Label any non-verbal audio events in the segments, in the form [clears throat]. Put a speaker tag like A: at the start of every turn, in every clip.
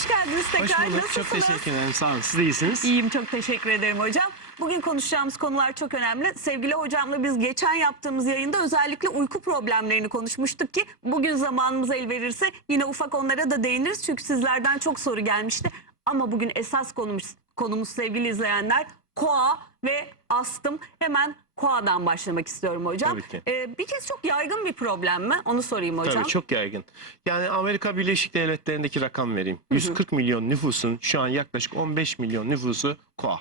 A: hoş geldiniz
B: Hoş
A: tekrar.
B: bulduk. Çok teşekkür ederim. Sağ olun. Siz de iyisiniz.
A: İyiyim çok teşekkür ederim hocam. Bugün konuşacağımız konular çok önemli. Sevgili hocamla biz geçen yaptığımız yayında özellikle uyku problemlerini konuşmuştuk ki bugün zamanımız el verirse yine ufak onlara da değiniriz. Çünkü sizlerden çok soru gelmişti. Ama bugün esas konumuz, konumuz sevgili izleyenler koa ve astım. Hemen koadan başlamak istiyorum hocam.
B: Tabii ki.
A: Ee, bir kez çok yaygın bir problem mi? Onu sorayım hocam.
B: Tabii çok yaygın. Yani Amerika Birleşik Devletleri'ndeki rakam vereyim. 140 milyon nüfusun şu an yaklaşık 15 milyon nüfusu koa.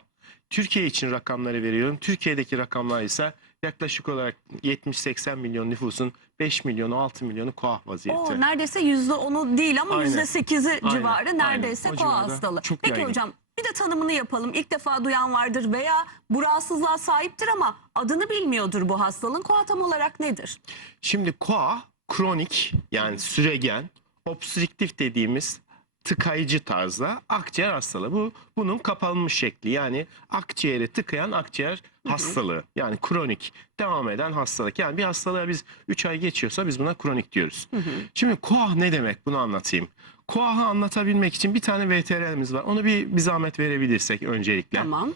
B: Türkiye için rakamları veriyorum. Türkiye'deki rakamlar ise yaklaşık olarak 70-80 milyon nüfusun 5 milyonu 6 milyonu koa vaziyette.
A: O neredeyse yüzde onu değil ama
B: Aynen.
A: yüzde sekizi
B: Aynen,
A: civarı
B: aynen.
A: neredeyse
B: O
A: koa
B: civarda
A: hastalığı.
B: çok
A: Peki
B: yaygın.
A: hocam bir de tanımını yapalım. İlk defa duyan vardır veya bu rahatsızlığa sahiptir ama adını bilmiyordur bu hastalığın. Koa tam olarak nedir?
B: Şimdi koa kronik yani süregen, obstrüktif dediğimiz tıkayıcı tarzda akciğer hastalığı. Bu bunun kapanmış şekli. Yani akciğeri tıkayan akciğer hastalığı. Yani kronik devam eden hastalık. Yani bir hastalığa biz 3 ay geçiyorsa biz buna kronik diyoruz. Şimdi koah ne demek bunu anlatayım. Koah'ı anlatabilmek için bir tane VTR'miz var. Onu bir, bir zahmet verebilirsek öncelikle.
A: Tamam.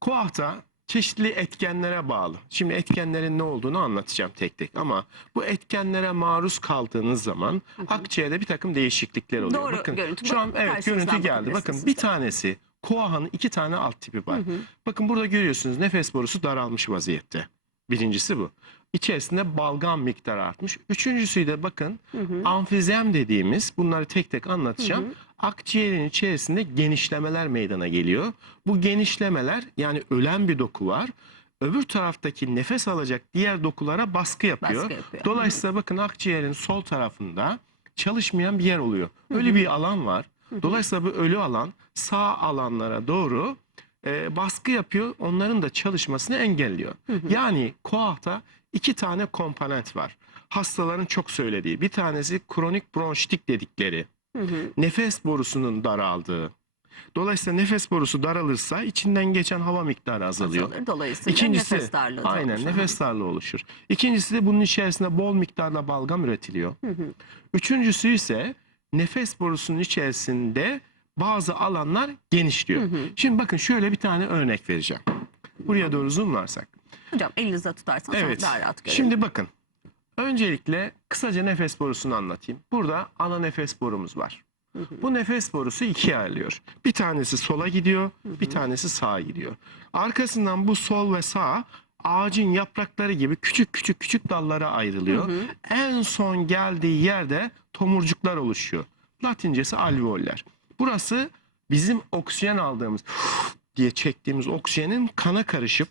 B: Koah'ta çeşitli etkenlere bağlı. Şimdi etkenlerin ne olduğunu anlatacağım tek tek ama bu etkenlere maruz kaldığınız zaman akciğerde bir takım değişiklikler oluyor.
A: Doğru
B: Bakın
A: görüntü.
B: şu an evet görüntü geldi. Bakın bir tanesi Koah'ın iki tane alt tipi var. Bakın burada görüyorsunuz nefes borusu daralmış vaziyette. Birincisi bu. İçerisinde balgam miktarı artmış. Üçüncüsü de bakın amfizem dediğimiz bunları tek tek anlatacağım. Akciğerin içerisinde genişlemeler meydana geliyor. Bu genişlemeler yani ölen bir doku var. Öbür taraftaki nefes alacak diğer dokulara baskı yapıyor.
A: Baskı yapıyor.
B: Dolayısıyla bakın akciğerin sol tarafında çalışmayan bir yer oluyor. Öyle bir alan var. Dolayısıyla bu ölü alan sağ alanlara doğru e, baskı yapıyor. Onların da çalışmasını engelliyor. Yani koahta iki tane komponent var. Hastaların çok söylediği. Bir tanesi kronik bronşitik dedikleri. Nefes borusunun daraldığı. Dolayısıyla nefes borusu daralırsa içinden geçen hava miktarı azalıyor.
A: Azalır. Dolayısıyla
B: İkincisi,
A: nefes darlığı. da
B: aynen
A: oluşur.
B: nefes darlığı oluşur. İkincisi de bunun içerisinde bol miktarda balgam üretiliyor. Üçüncüsü ise nefes borusunun içerisinde bazı alanlar genişliyor. Şimdi bakın şöyle bir tane örnek vereceğim. Buraya doğru zoomlarsak.
A: Hocam elinizde tutarsanız
B: Evet.
A: daha rahat görelim.
B: Şimdi bakın. Öncelikle kısaca nefes borusunu anlatayım. Burada ana nefes borumuz var. Bu nefes borusu ikiye ayrılıyor. Bir tanesi sola gidiyor, bir tanesi sağa gidiyor. Arkasından bu sol ve sağ ağacın yaprakları gibi küçük küçük küçük dallara ayrılıyor. En son geldiği yerde tomurcuklar oluşuyor. Latincesi alveoller. Burası bizim oksijen aldığımız [gasps] diye çektiğimiz oksijenin kana karışıp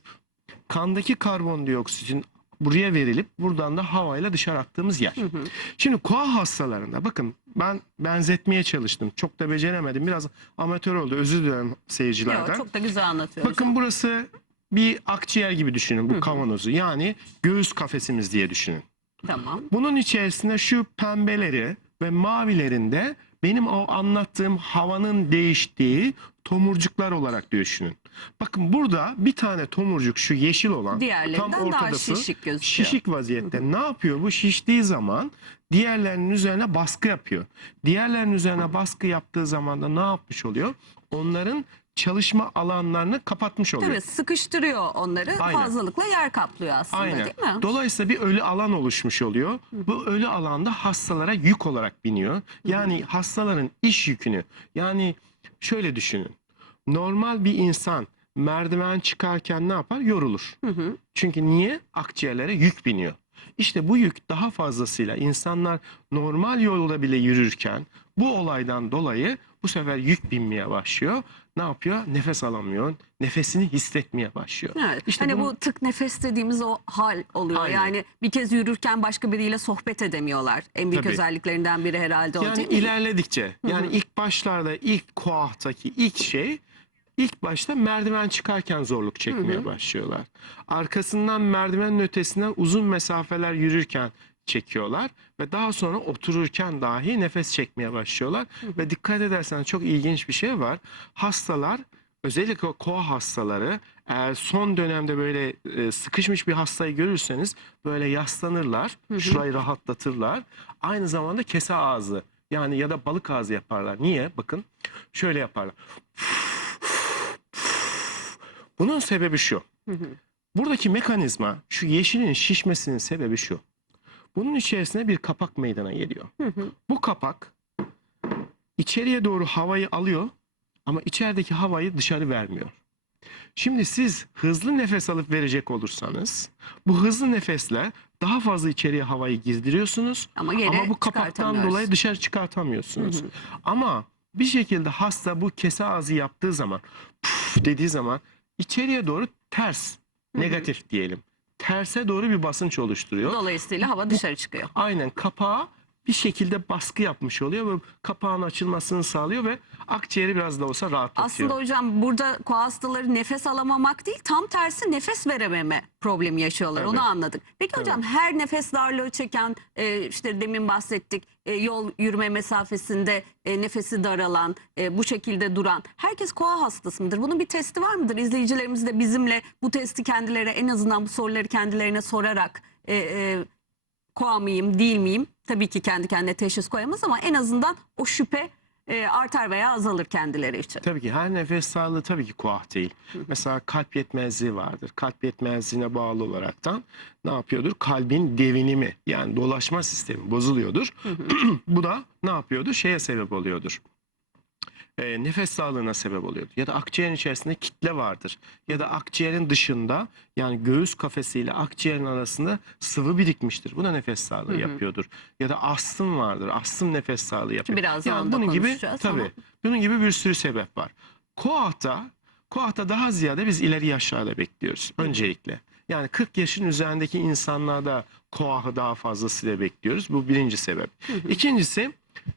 B: kandaki karbondioksitin buraya verilip buradan da havayla dışarı attığımız yer. Şimdi koa hastalarında bakın ben benzetmeye çalıştım. Çok da beceremedim. Biraz amatör oldu. Özür dilerim seyircilerden.
A: Yok, çok da güzel anlatıyor.
B: Bakın burası bir akciğer gibi düşünün bu kavanozu. Yani göğüs kafesimiz diye düşünün.
A: Tamam.
B: Bunun içerisinde şu pembeleri ve mavilerinde benim o anlattığım havanın değiştiği tomurcuklar olarak düşünün. Bakın burada bir tane tomurcuk şu yeşil olan tam
A: daha
B: ortadası
A: şişik gözüküyor.
B: şişik vaziyette. Ne yapıyor bu? Şiştiği zaman diğerlerinin üzerine baskı yapıyor. Diğerlerinin üzerine baskı yaptığı zaman da ne yapmış oluyor? Onların çalışma alanlarını kapatmış oluyor.
A: Tabii sıkıştırıyor onları.
B: Aynen.
A: Fazlalıkla yer kaplıyor aslında
B: Aynen.
A: değil mi?
B: Dolayısıyla bir ölü alan oluşmuş oluyor. Bu ölü alanda hastalara yük olarak biniyor. Yani hastaların iş yükünü yani şöyle düşünün. Normal bir insan merdiven çıkarken ne yapar? Yorulur. Çünkü niye? Akciğerlere yük biniyor. İşte bu yük daha fazlasıyla insanlar normal yolda bile yürürken bu olaydan dolayı bu sefer yük binmeye başlıyor. Ne yapıyor? Nefes alamıyor. Nefesini hissetmeye başlıyor.
A: Evet.
B: İşte
A: hani
B: bunun-
A: bu tık nefes dediğimiz o hal oluyor.
B: Aynen.
A: Yani bir kez yürürken başka biriyle sohbet edemiyorlar. En büyük
B: Tabii.
A: özelliklerinden biri herhalde o
B: Yani
A: değil mi?
B: ilerledikçe yani ilk başlarda ilk koahtaki ilk şey ilk başta merdiven çıkarken zorluk çekmeye başlıyorlar. Arkasından merdivenin ötesinden uzun mesafeler yürürken çekiyorlar ve daha sonra otururken dahi nefes çekmeye başlıyorlar ve dikkat edersen çok ilginç bir şey var. Hastalar özellikle koa hastaları eğer son dönemde böyle e, sıkışmış bir hastayı görürseniz böyle yaslanırlar, şurayı rahatlatırlar. Aynı zamanda kese ağzı Yani ya da balık ağzı yaparlar. Niye? Bakın şöyle yaparlar. Bunun sebebi şu. Buradaki mekanizma şu yeşilin şişmesinin sebebi şu. Bunun içerisine bir kapak meydana geliyor. Bu kapak içeriye doğru havayı alıyor ama içerideki havayı dışarı vermiyor. Şimdi siz hızlı nefes alıp verecek olursanız bu hızlı nefesle daha fazla içeriye havayı girdiriyorsunuz
A: Ama
B: ama bu kapaktan dolayı dışarı çıkartamıyorsunuz. Ama bir şekilde hasta bu kese ağzı yaptığı zaman puf dediği zaman içeriye doğru ters negatif diyelim. Terse doğru bir basınç oluşturuyor.
A: Dolayısıyla hava dışarı çıkıyor.
B: Aynen kapağa bir şekilde baskı yapmış oluyor ve kapağın açılmasını sağlıyor ve akciğeri biraz da olsa rahatlatıyor.
A: Aslında hocam burada koa hastaları nefes alamamak değil tam tersi nefes verememe problemi yaşıyorlar
B: Evet.
A: onu anladık. Peki
B: Evet.
A: hocam her nefes darlığı çeken e, işte demin bahsettik e, yol yürüme mesafesinde e, nefesi daralan bu şekilde duran herkes koa hastası mıdır? Bunun bir testi var mıdır? İzleyicilerimiz de bizimle bu testi kendilerine en azından bu soruları kendilerine sorarak koa mıyım değil miyim? Tabii ki kendi kendine teşhis koyamaz ama en azından o şüphe e, artar veya azalır kendileri için.
B: Tabii ki her nefes sağlığı tabii ki kuah değil. Mesela kalp yetmezliği vardır. Kalp yetmezliğine bağlı olaraktan ne yapıyordur? Kalbin devinimi yani dolaşma sistemi bozuluyordur. [clears throat] Bu da ne yapıyordur? Şeye sebep oluyordur. E, nefes sağlığına sebep oluyordur. Ya da akciğerin içerisinde kitle vardır. Ya da akciğerin dışında yani göğüs kafesiyle akciğerin arasında sıvı birikmiştir. Bu da nefes sağlığı yapıyordur. Ya da astım vardır. Astım nefes sağlığı yapıyor.
A: Birazdan
B: yani bunun gibi
A: konuşacağız
B: tabii
A: ama-
B: bunun gibi bir sürü sebep var. Koahta, koahta daha ziyade biz ileri yaşlarda bekliyoruz öncelikle. Yani 40 yaşın üzerindeki insanlarda koahı daha fazlasıyla bekliyoruz. Bu birinci sebep. İkincisi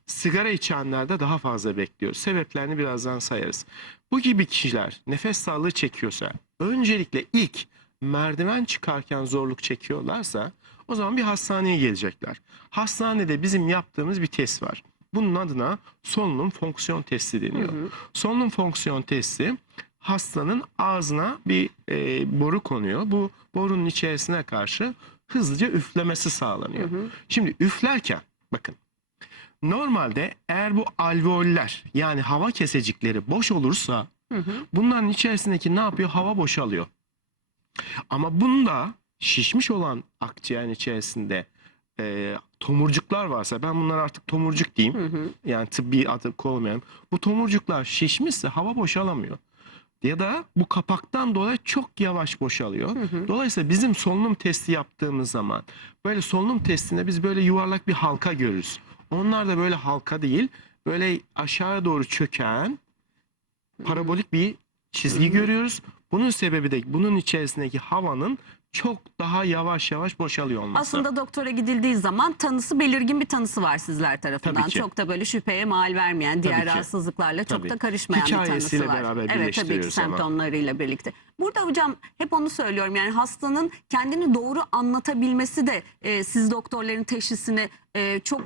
B: sigara içenlerde daha fazla bekliyoruz. Sebeplerini birazdan sayarız. Bu gibi kişiler nefes sağlığı çekiyorsa öncelikle ilk merdiven çıkarken zorluk çekiyorlarsa o zaman bir hastaneye gelecekler. Hastanede bizim yaptığımız bir test var. Bunun adına solunum fonksiyon testi deniyor. Solunum fonksiyon testi hastanın ağzına bir e, boru konuyor. Bu borunun içerisine karşı hızlıca üflemesi sağlanıyor. Şimdi üflerken bakın normalde eğer bu alveoller yani hava kesecikleri boş olursa bunların içerisindeki ne yapıyor? Hava boşalıyor. Ama bunda şişmiş olan akciğerin içerisinde e, tomurcuklar varsa ben bunlar artık tomurcuk diyeyim. Yani tıbbi adı olmayan. Bu tomurcuklar şişmişse hava boşalamıyor. Ya da bu kapaktan dolayı çok yavaş boşalıyor. Dolayısıyla bizim solunum testi yaptığımız zaman böyle solunum testinde biz böyle yuvarlak bir halka görürüz. Onlar da böyle halka değil, böyle aşağı doğru çöken parabolik bir çizgi görüyoruz. Bunun sebebi de bunun içerisindeki havanın çok daha yavaş yavaş boşalıyor olması.
A: Aslında doktora gidildiği zaman tanısı belirgin bir tanısı var sizler tarafından.
B: Tabii ki.
A: Çok da böyle şüpheye mal vermeyen, diğer
B: Tabii ki.
A: rahatsızlıklarla çok
B: Tabii.
A: da karışmayan bir
B: Hikayesiyle
A: tanısı var.
B: beraber
A: evet tabii ki
B: birleştiriyoruz ama.
A: semptomlarıyla birlikte. Burada hocam hep onu söylüyorum yani hastanın kendini doğru anlatabilmesi de e, siz doktorların teşhisini e, çok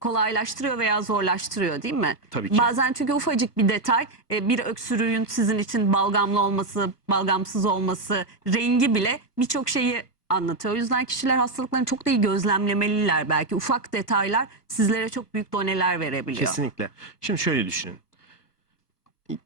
A: kolaylaştırıyor veya zorlaştırıyor değil mi?
B: Tabii ki.
A: Bazen çünkü ufacık bir detay e, bir öksürüğün sizin için balgamlı olması, balgamsız olması, rengi bile birçok şeyi anlatıyor. O yüzden kişiler hastalıklarını çok da iyi gözlemlemeliler belki. Ufak detaylar sizlere çok büyük doneler verebiliyor.
B: Kesinlikle. Şimdi şöyle düşünün.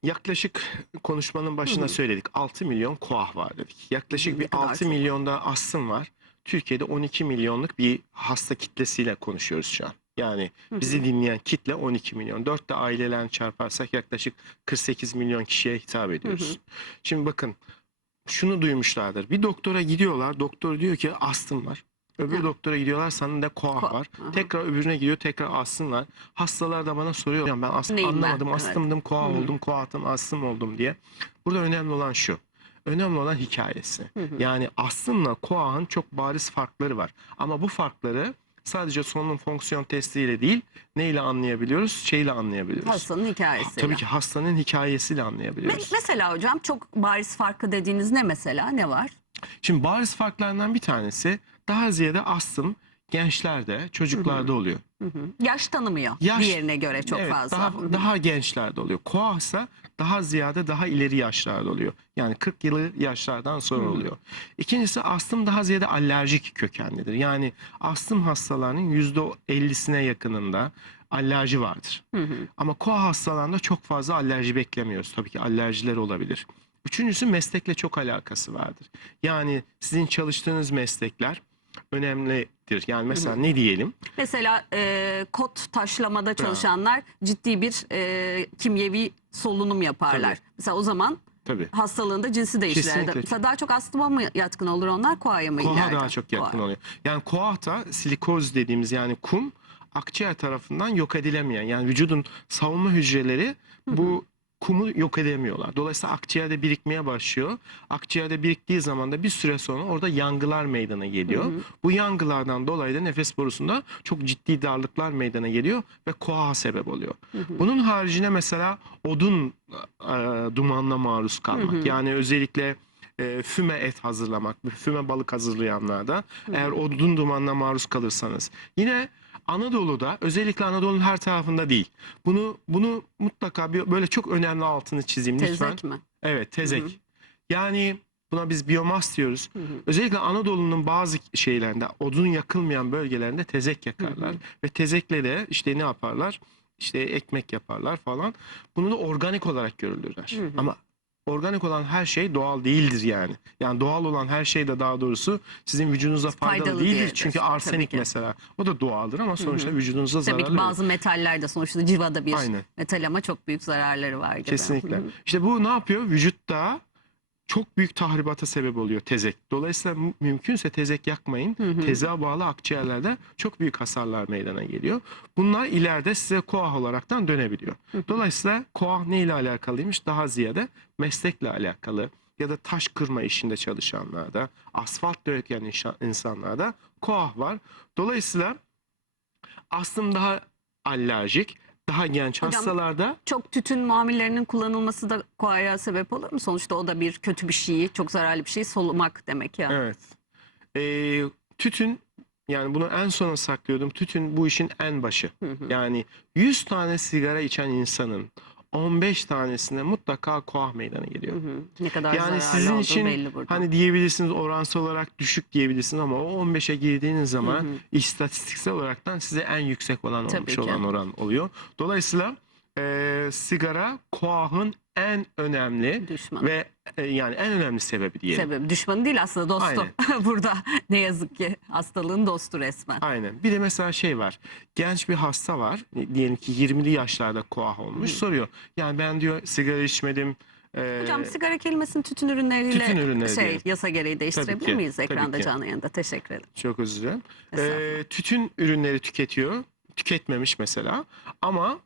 B: Yaklaşık konuşmanın başında söyledik 6 milyon koah var dedik. Yaklaşık
A: Ne
B: bir
A: kadar
B: 6
A: çok.
B: milyonda astım var. Türkiye'de 12 milyonluk bir hasta kitlesiyle konuşuyoruz şu an. Yani bizi dinleyen kitle 12 milyon. 4 de ailelerini çarparsak yaklaşık 48 milyon kişiye hitap ediyoruz. Şimdi bakın şunu duymuşlardır. Bir doktora gidiyorlar. Doktor diyor ki astım var. Öbür
A: Hı.
B: doktora gidiyorlar sana da koah
A: Ko-
B: var.
A: Hı hı.
B: Tekrar öbürüne gidiyor tekrar astım var. Hastalar da bana soruyor. "Ya Ben as-
A: Neyim ben?"
B: anlamadım
A: Evet.
B: astımdım koah
A: Hı hı.
B: oldum koahtım astım oldum diye. Burada önemli olan şu. Önemli olan hikayesi. Yani astımla koahın çok bariz farkları var. Ama bu farkları sadece solunum fonksiyon testiyle değil neyle anlayabiliyoruz? Şeyle anlayabiliyoruz.
A: Hastanın hikayesi.
B: Tabii ki hastanın hikayesiyle
A: Me-
B: anlayabiliyoruz.
A: mesela hocam çok bariz farkı dediğiniz ne mesela? Ne var?
B: Şimdi bariz farklarından bir tanesi daha ziyade astım gençlerde, çocuklarda oluyor.
A: Hı hı. Yaş tanımıyor
B: Yaş-
A: diğerine göre çok
B: Evet,
A: fazla.
B: Daha, daha gençlerde oluyor. Koa ise daha ziyade daha ileri yaşlarda oluyor. Yani 40 yılı yaşlardan sonra oluyor. İkincisi astım daha ziyade alerjik kökenlidir. Yani astım hastalarının %50'sine yakınında alerji vardır.
A: Hı hı.
B: Ama koa hastalarında çok fazla alerji beklemiyoruz. Tabii ki alerjiler olabilir. Üçüncüsü meslekle çok alakası vardır. Yani sizin çalıştığınız meslekler önemlidir. Yani mesela ne diyelim?
A: Mesela e, kot taşlamada çalışanlar ciddi bir e, kimyevi solunum yaparlar.
B: Tabii.
A: Mesela o zaman
B: Tabii.
A: hastalığında cinsi.
B: Kesinlikle.
A: Mesela daha çok astıma mı yatkın olur onlar, koaya mı ileride?
B: daha çok yakın
A: Koa.
B: oluyor. Yani koahta silikoz dediğimiz yani kum akciğer tarafından yok edilemeyen yani vücudun savunma hücreleri bu kumu yok edemiyorlar. Dolayısıyla akciğerde birikmeye başlıyor. Akciğerde biriktiği zaman da bir süre sonra orada yangılar meydana geliyor. Bu yangılardan dolayı da nefes borusunda çok ciddi darlıklar meydana geliyor ve koaha sebep oluyor. Bunun haricinde mesela odun e, dumanına maruz kalmak. Yani özellikle e, füme et hazırlamak, füme balık hazırlayanlarda eğer odun dumanına maruz kalırsanız. Yine Anadolu'da özellikle Anadolu'nun her tarafında değil. Bunu bunu mutlaka bir, böyle çok önemli altını çizeyim lütfen.
A: Tezek mi?
B: Evet tezek. Yani buna biz biyomas diyoruz. Özellikle Anadolu'nun bazı şeylerinde odun yakılmayan bölgelerinde tezek yakarlar. Ve tezekle de işte ne yaparlar? İşte ekmek yaparlar falan. Bunu da organik olarak görülürler. Ama organik olan her şey doğal değildir yani. Yani doğal olan her şey de daha doğrusu sizin vücudunuza faydalı,
A: Faydalı
B: değildir.
A: değildir.
B: Çünkü
A: Tabii
B: arsenik mesela. O da doğaldır ama sonuçta vücudunuza
A: Tabii
B: zararlı.
A: ki bazı metaller de sonuçta civada bir
B: Aynen.
A: metal ama çok büyük zararları var gibi.
B: Kesinlikle.
A: Hı hı.
B: İşte bu ne yapıyor? Vücutta çok büyük tahribata sebep oluyor tezek. Dolayısıyla mü- mümkünse tezek yakmayın. Tezeğe bağlı akciğerlerde çok büyük hasarlar meydana geliyor. Bunlar ileride size koah olaraktan dönebiliyor. Dolayısıyla koah ne ile alakalıymış? Daha ziyade meslekle alakalı ya da taş kırma işinde çalışanlarda, asfalt döken insanlarda koah var. Dolayısıyla aslında daha alerjik, daha genç
A: Hocam,
B: hastalarda
A: Çok tütün muamillerinin kullanılması da koaya sebep olur mu? Sonuçta o da bir kötü bir şey, çok zararlı bir şey. Solumak demek ya.
B: Evet. Ee, tütün yani bunu en sona saklıyordum. Tütün bu işin en başı.
A: Hı hı.
B: Yani 100 tane sigara içen insanın 15 tanesine mutlaka koah meydana geliyor.
A: Hı hı. Ne kadar
B: Yani sizin için
A: belli burada.
B: hani diyebilirsiniz oransal olarak düşük diyebilirsiniz ama o 15'e girdiğiniz zaman
A: Hı hı.
B: istatistiksel olaraktan size en yüksek olan
A: Tabii
B: olmuş
A: ki.
B: olan oran oluyor. Dolayısıyla e, sigara koahın en önemli
A: Düşman.
B: ve e, yani en önemli sebebi diyelim.
A: Sebebi düşmanı değil aslında dostu. [laughs] Burada ne yazık ki hastalığın dostu resmen.
B: Aynen. Bir de mesela şey var. Genç bir hasta var. Diyelim ki 20'li yaşlarda koah olmuş. Soruyor. Yani ben diyor sigara içmedim. Ee,
A: Hocam sigara kelimesini tütün ürünleriyle
B: Tütün ürünleri
A: şey
B: diyelim.
A: yasa gereği değiştirebilir
B: ki,
A: miyiz
B: tabii
A: ekranda
B: ki.
A: canlı yayında? Teşekkür ederim.
B: çok özür dilerim.
A: Estağfurullah.
B: tütün ürünleri tüketiyor. Tüketmemiş mesela. Ama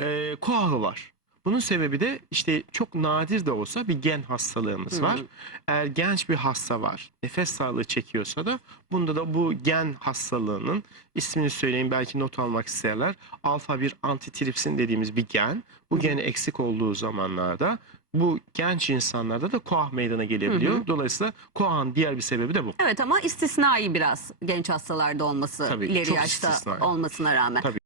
B: e, koahı var. Bunun sebebi de işte çok nadir de olsa bir gen hastalığımız
A: Hı.
B: var. Eğer genç bir hasta var, nefes sağlığı çekiyorsa da bunda da bu gen hastalığının ismini söyleyeyim belki not almak isterler. Alfa 1 antitripsin dediğimiz bir gen. Bu gen eksik olduğu zamanlarda bu genç insanlarda da koah meydana gelebiliyor. Dolayısıyla koahın diğer bir sebebi de bu.
A: Evet ama istisnai biraz genç hastalarda olması
B: Tabii,
A: ileri
B: çok
A: yaşta
B: istisnai.
A: olmasına rağmen.
B: Tabii